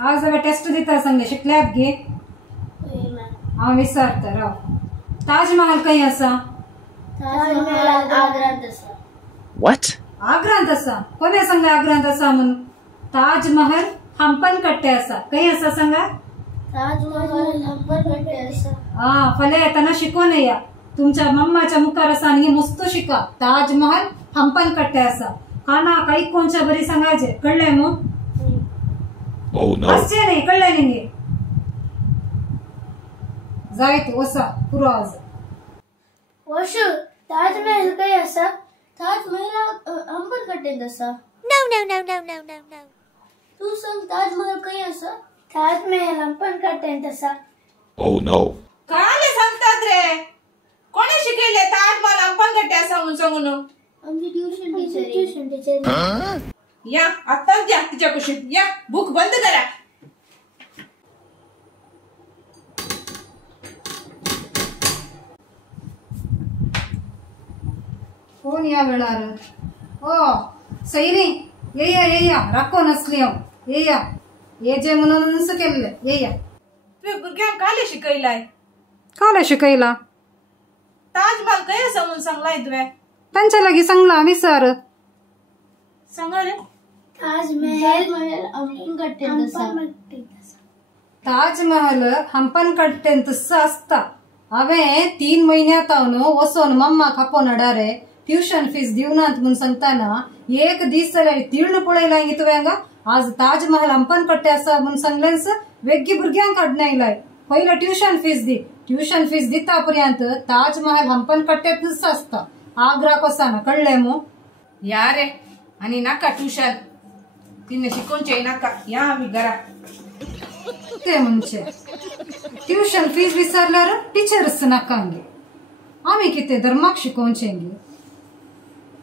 आज टेस्ट दिता संगे शिकल्याक गे हांव विचारता राव ताजमहल खंय आसा ताजमहल आग्रांत आसा What? आग्रांत आसा कोणे सांगले आग्रांत आसा म्हणून ताजमहल हंपनकट्टे आसा खंय आसा सांगा ताजमहल हंपनकट्टे आसा हा फाल्यां येताना शिकून येया तुमच्या मम्माच्या मुखार आसा आनी मस्त शिका ताजमहल हंपनकट्टे आसा खाना काही कोणच्या बरी सांगायचे कळले मग Oh no. हसचे नाही कळले निंगे जायत वसा पुरो आज वशु ताजमहल खंय आसा ताजमहल हंपनकट्टेंत आसा No. तू सांग ताजमहल खंय आसा ताजमहल हंपनकट्टेंत आसा Oh no. कळाले सांगतात रे कोणे शिकयले ताजमहल हंपनकट्टे आसा म्हणून सांगून आमची ट्युशन टीचर या आत्ताच द्या तिच्या कुशीत या बुक बंद करा कोण या वेळार ओ सैरी येया राखो नसली हांव येया येजे म्हणून केल्ले येया तुझ्या भुरग्यांक काले शिकयलाय काले शिकयला ताजमहल खंय आसा म्हणून सांगलाय तुवें तांच्या लागीं सांगला विचार सांगा रे ताजमहल हंपनकट्टेंत आसा ताजमहल हंपनकट्टेंत आसता हांवें 3 म्हयन्यात हांव न्हू वचोन मम्माक आपोवन हाडारे ट्युशन फीस दिवनात म्हणून सांगताना एक दीस जाल्यार तीर्ण पळयलाय गे तुवें आज ताजमहल हंपनकट्टे आसा म्हणून सांगलेंस वेगळी भुरग्यांक हाडून आयलाय पयला ट्युशन फीस दी ट्युशन फीस दिता पर्यंत ताजमहल हंपनकट्टेंतच आसता आग्राक वसाना कळले मू या रे आणि नाका ट्युशन तिने शिकोवचें नाका या आमी घरा ते म्हणजे ट्युशन फीस विचारल्यार टिचर्स नाका गे आमी कितें धर्माक शिकोवचें गे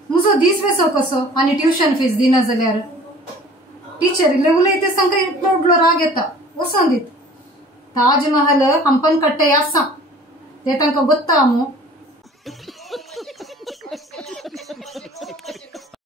म्हजो दीस वेसो कसो आनी ट्युशन फीस दिना जाल्यार टीचर इल्ले उलयते सांगता इतलो राग येता वचोन दीत ताजमहल हंपनकट्टे आसा ते तांकां गोत्ता मू